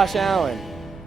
Josh Allen.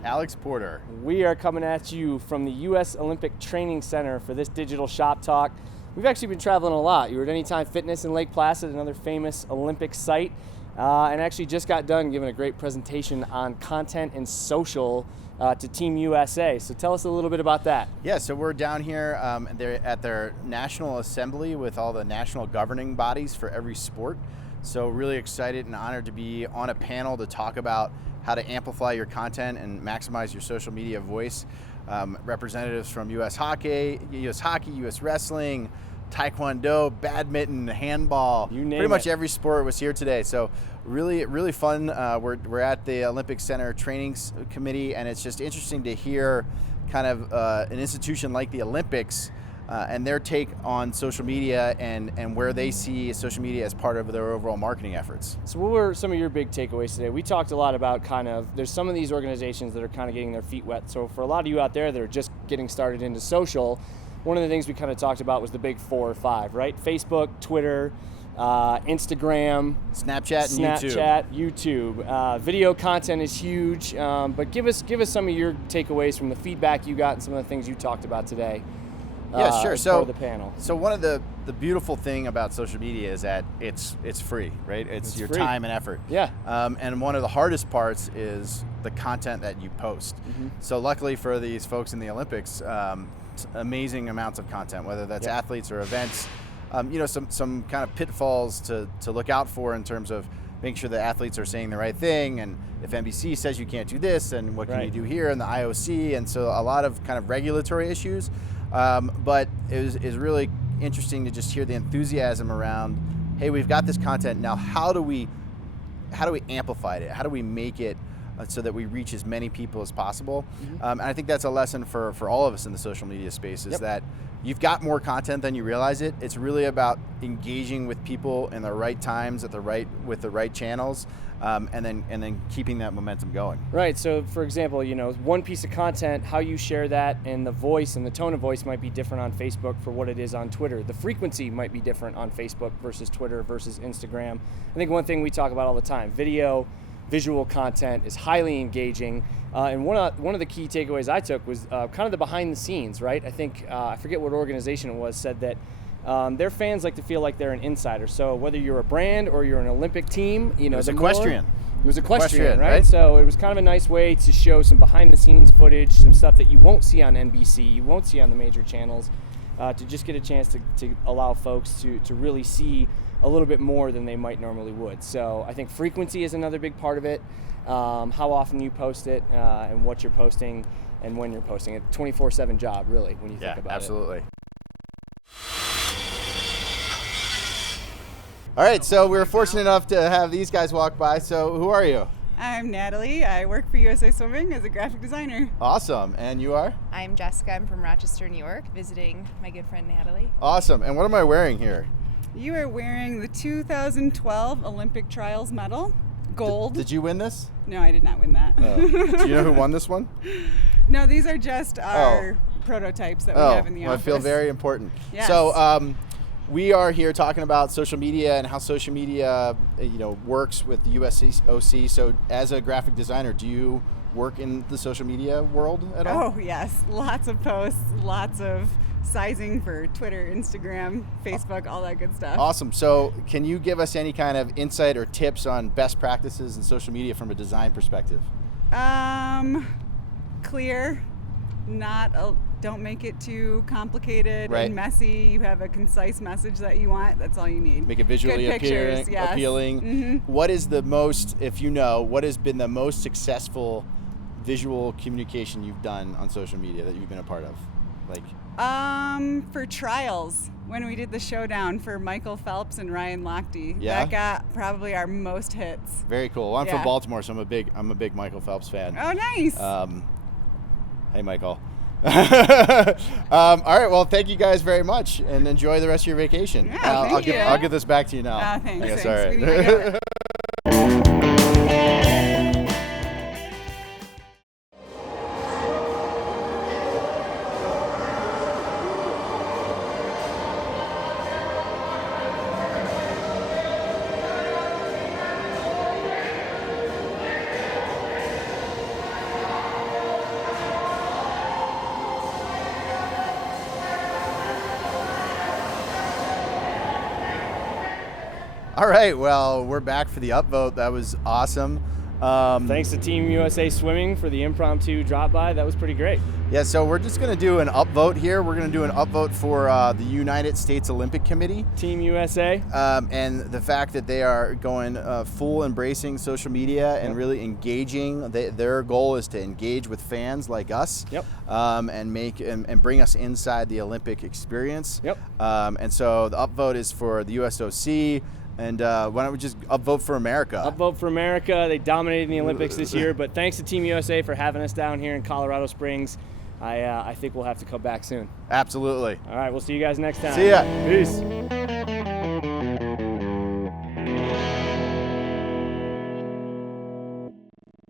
Alex Porter. We are coming at you from the U.S. Olympic Training Center for this digital shop talk. We've actually been traveling a lot. You were at Anytime Fitness in Lake Placid, another famous Olympic site, and actually just got done giving a great presentation on content and social to Team USA. So tell us a little bit about that. Yeah, so we're down here they're at their National Assembly with all the national governing bodies for every sport. So really excited and honored to be on a panel to talk about how to amplify your content and maximize your social media voice. Representatives from US Hockey, US Wrestling, Taekwondo, badminton, handball, pretty much every sport was here today. So really fun. We're at the Olympic Center Trainings Committee, and it's just interesting to hear kind of an institution like the Olympics and their take on social media and where they see social media as part of their overall marketing efforts. So what were some of your big takeaways today? We talked a lot about there's some of these organizations that are kind of getting their feet wet. So for a lot of you out there that are just getting started into social, one of the things we kind of talked about was the big 4 or 5, right? Facebook, Twitter, Instagram, Snapchat, YouTube. Video content is huge, but give us some of your takeaways from the feedback you got and some of the things you talked about today. Yeah, sure. So the panel. So one of the beautiful thing about social media is that it's free, right? It's your free. Time and effort. Yeah. And one of the hardest parts is the content that you post. Mm-hmm. So luckily for these folks in the Olympics, amazing amounts of content, whether that's athletes or events. Some kind of pitfalls to look out for in terms of making sure the athletes are saying the right thing, and if NBC says you can't do this, and what can you do here, and the IOC, and so a lot of kind of regulatory issues. But it was really interesting to just hear the enthusiasm around, hey, we've got this content, now how do we amplify it? How do we make it so that we reach as many people as possible? Mm-hmm. And I think that's a lesson for all of us in the social media space, is that you've got more content than you realize it. It's really about engaging with people in the right times with the right channels, and then keeping that momentum going. Right. So, for example, one piece of content, how you share that, and the voice and the tone of voice might be different on Facebook for what it is on Twitter. The frequency might be different on Facebook versus Twitter versus Instagram. I think one thing we talk about all the time: visual content is highly engaging, and one of the key takeaways I took was kind of the behind the scenes, right? I think I forget what organization it was, said that their fans like to feel like they're an insider. So whether you're a brand or you're an Olympic team, it was equestrian. It was equestrian, right? So it was kind of a nice way to show some behind the scenes footage, some stuff that you won't see on NBC, you won't see on the major channels, to just get a chance to allow folks to really see a little bit more than they might normally would. So I think frequency is another big part of it. How often you post it, and what you're posting, and when you're posting it. 24/7 job, really, when you think about it. Yeah, absolutely. All right, so we're fortunate enough to have these guys walk by. So who are you? I'm Natalie. I work for USA Swimming as a graphic designer. Awesome. And you are? I'm Jessica. I'm from Rochester, New York, visiting my good friend Natalie. Awesome. And what am I wearing here? You are wearing the 2012 Olympic Trials medal, gold. Did you win this? No, I did not win that. Oh. Do you know who won this one? No, these are just our prototypes that we have in the office. I feel very important. Yes. So we are here talking about social media and how social media works with the USOC. So as a graphic designer, do you work in the social media world at all? Oh, yes. Lots of posts, lots of sizing for Twitter, Instagram, Facebook, all that good stuff. Awesome. So can you give us any kind of insight or tips on best practices in social media from a design perspective? Clear, don't make it too complicated and messy. You have a concise message that you want. That's all you need. Make it visually appealing. Mm-hmm. What is the most, what has been the most successful visual communication you've done on social media that you've been a part of? For trials, when we did the showdown for Michael Phelps and Ryan Lochte, that got probably our most hits. Very cool. Well, I'm from Baltimore, so I'm a big Michael Phelps fan. Oh, nice. Hey, Michael. All right. Well, thank you guys very much, and enjoy the rest of your vacation. Yeah, I'll give this back to you now. Thanks. All right. Thanks. All right, well, we're back for the upvote. That was awesome. Thanks to Team USA Swimming for the impromptu drop by. That was pretty great. Yeah, so we're just going to do an upvote here. We're going to do an upvote for the United States Olympic Committee. Team USA. And the fact that they are going full embracing social media and really engaging. Their goal is to engage with fans like us. Yep. And bring us inside the Olympic experience. Yep. And so the upvote is for the USOC. And why don't we just upvote for America? Upvote for America. They dominated in the Olympics this year, but thanks to Team USA for having us down here in Colorado Springs. I think we'll have to come back soon. Absolutely. All right, we'll see you guys next time. See ya. Peace.